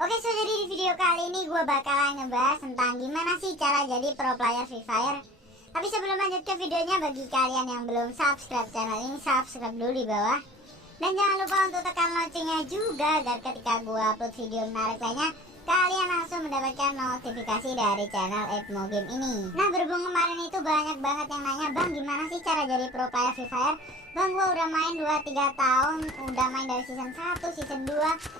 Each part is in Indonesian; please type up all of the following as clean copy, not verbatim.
Oke, so jadi di video kali ini gue bakalan ngebahas tentang gimana sih cara jadi pro player Free Fire. Tapi sebelum lanjut ke videonya, bagi kalian yang belum subscribe channel ini, subscribe dulu di bawah. Dan jangan lupa untuk tekan loncengnya juga, agar ketika gue upload video menarik lainnya, kalian langsung mendapatkan notifikasi dari channel Epmo Game ini. Nah, berhubung kemarin itu banyak banget yang nanya, Bang, gimana sih cara jadi pro player Free Fire? Bang, gue udah main 2-3 tahun, udah main dari season 1, season 2,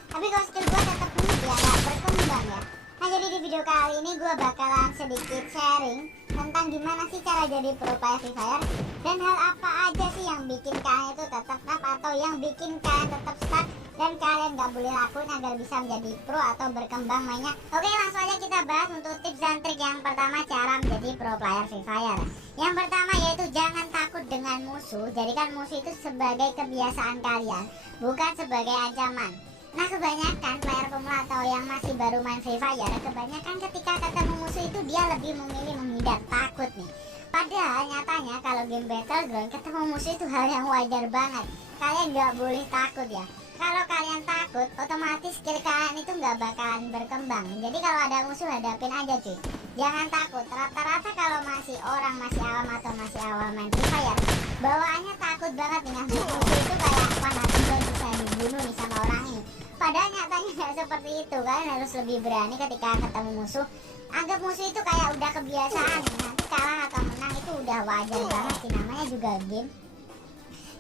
tapi kalau skill gue tetap unik ya, gak berkembang ya. Nah, jadi di video kali ini gue bakalan sedikit sharing tentang gimana sih cara jadi pro player Free Fire, dan hal apa aja sih yang bikin kalian itu tetap stuck atau yang bikin kalian tetap stuck dan kalian gak boleh lakuin agar bisa menjadi pro atau berkembang mainnya. Oke, langsung aja kita bahas untuk tips dan trik. Yang pertama, cara menjadi pro player Free Fire. Yang pertama yaitu jangan takut dengan musuh. Jadikan musuh itu sebagai kebiasaan kalian, bukan sebagai ancaman. Nah, kebanyakan player pemula atau yang masih baru main Free Fire, kebanyakan ketika ketemu musuh itu dia lebih memilih menghindar, takut nih. Padahal nyatanya kalau game Battleground ketemu musuh itu hal yang wajar banget. Kalian gak boleh takut ya. Kalau kalian takut, otomatis skill kalian itu nggak bakalan berkembang. Jadi kalau ada musuh, hadapin aja cuy. Jangan takut. Rata-rata kalau masih awam atau masih awal main Free Fire, bawaannya takut banget dengan musuh itu kayak, wah nanti gue bisa dibunuh nih sama orang ini. Padahal nyatanya nggak seperti itu. Kalian harus lebih berani ketika ketemu musuh. Anggap musuh itu kayak udah kebiasaan. Nanti kalah atau menang itu udah wajar banget sih, namanya juga game.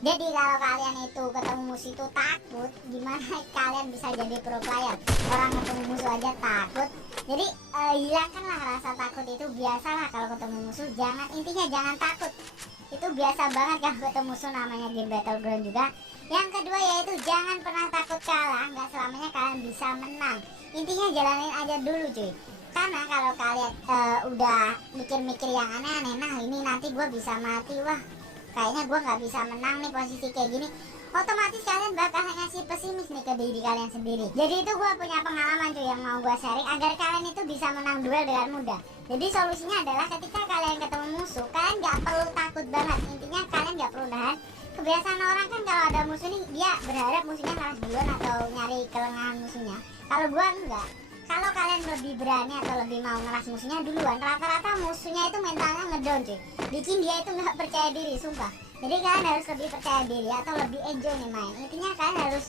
Jadi kalau kalian itu ketemu musuh itu takut, gimana kalian bisa jadi pro player? Orang ketemu musuh aja takut. Jadi hilangkanlah rasa takut itu. Biasalah kalau ketemu musuh, intinya jangan takut. Itu biasa banget kalau ketemu musuh, namanya game Battleground juga. Yang kedua yaitu jangan pernah takut kalah. Nggak selamanya kalian bisa menang. Intinya jalanin aja dulu cuy. Karena kalau kalian udah mikir-mikir yang aneh-aneh, nah ini nanti gue bisa mati, wah kayaknya gue nggak bisa menang nih posisi kayak gini, otomatis kalian bakal ngasih pesimis nih ke diri kalian sendiri. Jadi itu gue punya pengalaman cuy yang mau gue sharing agar kalian itu bisa menang duel dengan mudah. Jadi solusinya adalah ketika kalian ketemu musuh, kalian nggak perlu takut banget. Intinya kalian nggak perlu nahan. Kebiasaan orang kan kalau ada musuh nih, dia berharap musuhnya ngalas duluan atau nyari kelengahan musuhnya. Kalau gue enggak. Kalau kalian lebih berani atau lebih mau ngeras musuhnya duluan, rata-rata musuhnya itu mentalnya ngedown cuy, bikin dia itu nggak percaya diri, sumpah. Jadi kalian harus lebih percaya diri atau lebih enjoy nih main. Intinya kalian harus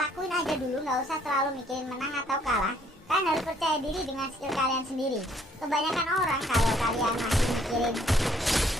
lakuin aja dulu, nggak usah terlalu mikirin menang atau kalah. Kalian harus percaya diri dengan skill kalian sendiri. Kebanyakan orang kalau kalian masih mikirin,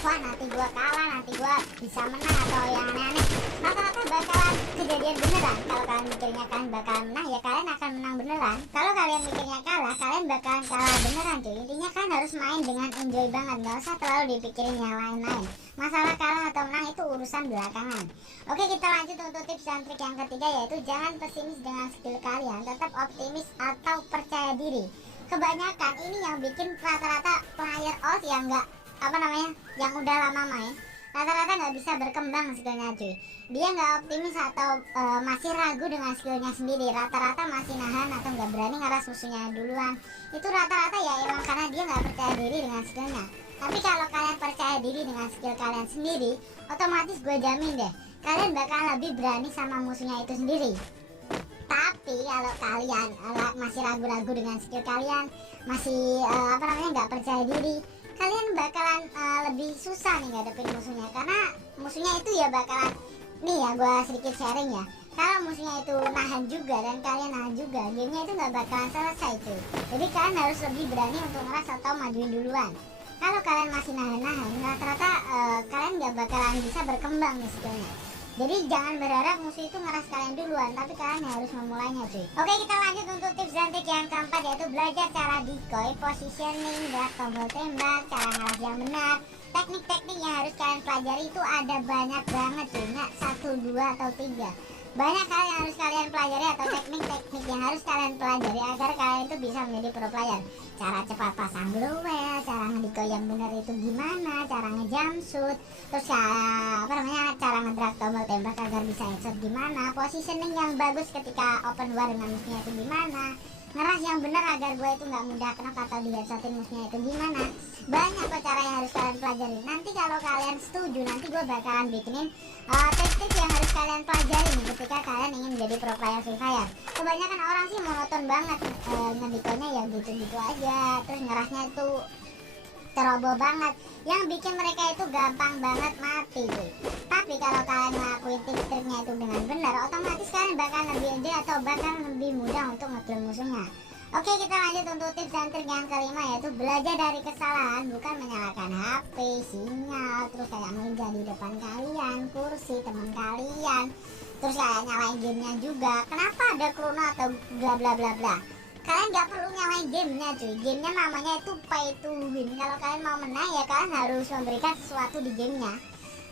wah nanti gua kalah, nanti gua bisa menang atau yang aneh-aneh, rata-rata bakalan kejadian beneran. Kalau kalian mikirnya kalian bakalan menang, ya kalian akan menang beneran. Kalau kalian mikirnya kalah, kalian bakalan kalah beneran cuy. Intinya kalian harus main dengan enjoy banget, nggak usah terlalu dipikirin yang lain-lain. Masalah kalah atau menang itu urusan belakangan. Oke, kita lanjut untuk tips dan trik yang ketiga, yaitu jangan pesimis dengan skill kalian, tetap optimis atau percaya diri. Kebanyakan ini yang bikin rata-rata player out yang yang udah lama main, rata-rata nggak bisa berkembang skillnya cuy. Dia nggak optimis atau masih ragu dengan skillnya sendiri. Rata-rata masih nahan atau nggak berani ngeras musuhnya duluan. Itu rata-rata ya emang karena dia nggak percaya diri dengan skillnya. Tapi kalau kalian percaya diri dengan skill kalian sendiri, otomatis gue jamin deh, kalian bakal lebih berani sama musuhnya itu sendiri. Tapi kalau kalian masih ragu-ragu dengan skill kalian, masih nggak percaya diri, kalian bakalan lebih susah nih ngadepin musuhnya. Karena musuhnya itu ya bakalan, nih ya gue sedikit sharing ya, kalau musuhnya itu nahan juga dan kalian nahan juga, gamenya itu nggak bakalan selesai cuy. Jadi kalian harus lebih berani untuk ngeras atau majuin duluan. Kalau kalian masih nahan-nahan, rata-rata kalian nggak bakalan bisa berkembang nih skillnya. Jadi jangan berharap musuh itu ngeras kalian duluan, tapi kalian harus memulainya cuy. Oke, kita lanjut untuk tips dan trik yang keempat, yaitu belajar cara decoy, positioning, gerak tombol tembak, cara ngeras yang benar. Teknik-teknik yang harus kalian pelajari itu ada banyak banget cuy, nggak 1, 2, atau 3. Banyak hal yang harus kalian pelajari atau teknik-teknik yang harus kalian pelajari agar kalian itu bisa menjadi pro player. Cara cepat pasang glowel, cara ngedecoy yang benar itu gimana, cara ngejump shoot, terus cara ngedrag tombol tembak agar bisa headshot gimana, positioning yang bagus ketika open war dengan musuhnya itu gimana, ngeras yang bener agar gue itu nggak mudah knock atau di headshotin musuhnya. Itu gimana? Banyak kok cara yang harus kalian pelajari. Nanti kalau kalian setuju, nanti gue bakalan bikinin tips-tips yang harus kalian pelajari nih ketika kalian ingin menjadi pro player Free Fire. Kebanyakan orang sih monoton banget, ngedikonya ya gitu-gitu aja, terus ngerasnya itu ceroboh banget, yang bikin mereka itu gampang banget mati cuy. Tapi kalau kalian ngelakuin tips-triknya itu dengan benar, otomatis kalian bakal lebih enjoy atau bakal lebih mudah untuk ngekill musuhnya. Oke, kita lanjut untuk tips dan trik yang kelima, yaitu belajar dari kesalahan, bukan menyalakan HP, sinyal, terus kayak meja di depan kalian, kursi teman kalian, terus kayak nyalain gamenya juga. Kenapa ada chrono atau bla bla bla bla? Kalian nggak perlu nyalain gamenya cuy. Gamenya namanya itu pay to win. Kalau kalian mau menang ya kalian harus memberikan sesuatu di gamenya.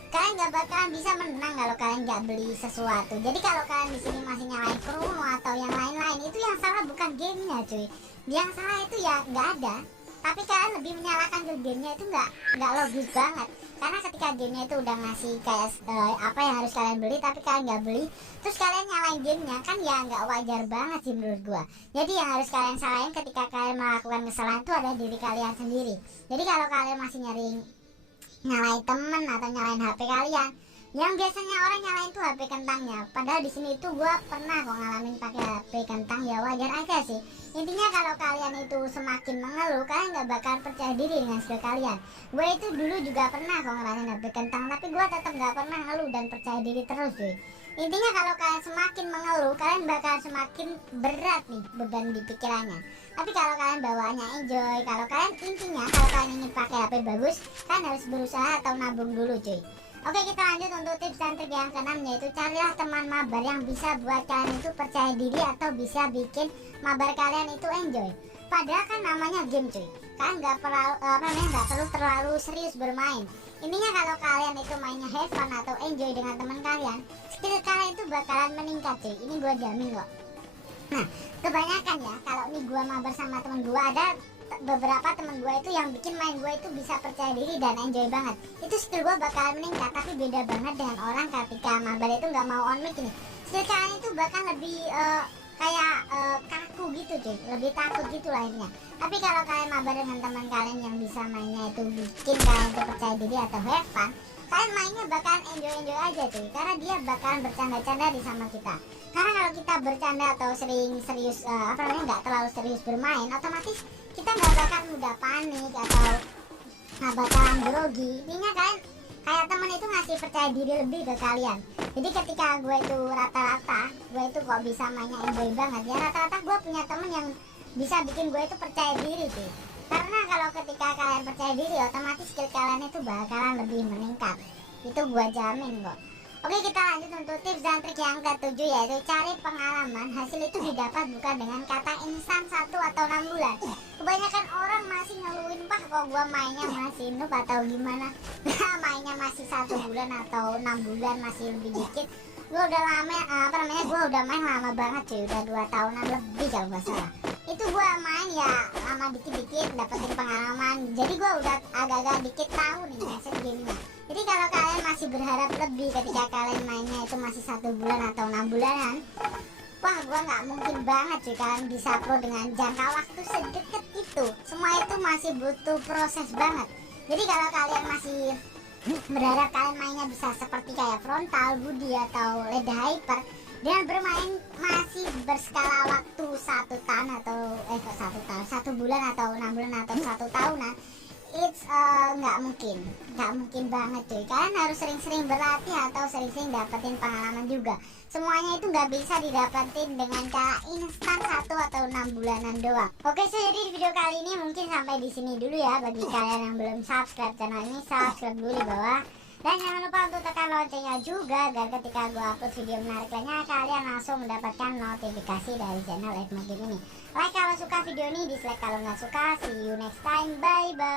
Kalian nggak bakalan bisa menang kalau kalian nggak beli sesuatu. Jadi kalau kalian di sini masih nyalain chrono atau yang lain-lain, itu yang salah bukan gamenya cuy. Yang salah itu ya nggak ada. Tapi kalian lebih menyalahkan ke gamenya, itu nggak logis banget. Karena ketika gamenya itu udah ngasih kayak apa yang harus kalian beli, tapi kalian nggak beli, terus kalian nyalain gamenya, kan ya nggak wajar banget sih menurut gua. Jadi yang harus kalian salahin ketika kalian melakukan kesalahan itu adalah diri kalian sendiri. Jadi kalau kalian masih nyalain temen atau nyalain HP kalian, yang biasanya orang nyalain tuh HP kentangnya. Padahal di sini tuh gua pernah kok ngalamin pakai HP kentang, ya wajar aja sih. Intinya kalau kalian itu semakin mengeluh, kalian nggak bakal percaya diri dengan skill kalian. Gue itu dulu juga pernah kok ngerasain HP kentang, tapi gue tetap nggak pernah ngeluh dan percaya diri terus cuy. Intinya kalau kalian semakin mengeluh, kalian bakal semakin berat nih beban di pikirannya. Tapi kalau kalian bawaannya enjoy, kalau kalian ingin pakai HP bagus, kalian harus berusaha atau nabung dulu cuy. Oke, kita lanjut untuk tips dan trik yang keenam, yaitu carilah teman mabar yang bisa buat kalian itu percaya diri atau bisa bikin mabar kalian itu enjoy. Padahal kan namanya game cuy, kalian nggak perlu terlalu serius bermain. Intinya kalau kalian itu mainnya have fun atau enjoy dengan teman kalian, skill kalian itu bakalan meningkat cuy, ini gue jamin kok. Nah, kebanyakan ya kalau nih gue mabar sama temen gue, ada beberapa temen gue itu yang bikin main gue itu bisa percaya diri dan enjoy banget. Itu skill gue bakalan meningkat. Tapi beda banget dengan orang ketika mabar itu nggak mau on mic nih, skill kalian itu bahkan lebih kayak kaku gitu cuy, lebih takut gitu lah intinya. Tapi kalau kalian mabar dengan teman kalian yang bisa mainnya itu bikin kalian itu percaya diri atau have fun, kalian mainnya bakalan enjoy aja cuy, karena dia bakalan bercanda-canda di sama kita. Karena kalau kita bercanda atau sering serius nggak terlalu serius bermain, otomatis kita nggak bakal mudah panik atau nggak bakalan grogi. Intinya kalian kayak temen itu ngasih percaya diri lebih ke kalian. Jadi ketika gue itu rata-rata, gue itu kok bisa mainnya enjoy banget ya, rata-rata gue punya temen yang bisa bikin gue itu percaya diri sih. Karena kalau ketika kalian percaya diri, otomatis skill kalian itu bakalan lebih meningkat. Itu gue jamin kok. Oke, kita lanjut untuk tips dan trik yang ketujuh, yaitu cari pengalaman. Hasil itu didapat bukan dengan kata instan 1 atau 6 bulan. Kebanyakan orang masih ngeluhin, "Pak, kok gua mainnya masih noob atau gimana?" Mainnya masih 1 bulan atau 6 bulan, masih lebih dikit. Gua udah lama, gua udah main lama banget cuy, udah 2 tahunan lebih kalau nggak salah. Itu gua main ya lama dikit-dikit, dapetin pengalaman. Jadi gua udah agak-agak dikit tahu nih hasil gamenya. Jadi kalau kalian masih berharap lebih ketika kalian mainnya itu masih 1 bulan atau 6 bulanan, wah gua nggak mungkin banget sih kalian bisa pro dengan jangka waktu sedekat itu. Semua itu masih butuh proses banget. Jadi kalau kalian masih berharap kalian mainnya bisa seperti kayak frontal, budi atau leda hyper dengan bermain masih berskala waktu 1 tahun atau 1 bulan atau 6 bulan atau 1 tahunan, it's nggak mungkin banget cuy. Kalian harus sering-sering berlatih atau sering-sering dapetin pengalaman juga. Semuanya itu nggak bisa didapetin dengan cara instan 1 atau 6 bulanan doang. Oke, so jadi di video kali ini mungkin sampai di sini dulu ya. Bagi kalian yang belum subscribe channel ini, subscribe dulu di bawah. Dan jangan lupa untuk tekan loncengnya juga, agar ketika gue upload video menarik lainnya, kalian langsung mendapatkan notifikasi dari channel Ekma Game ini. Like kalau suka video ini, dislike kalau nggak suka. See you next time, bye bye.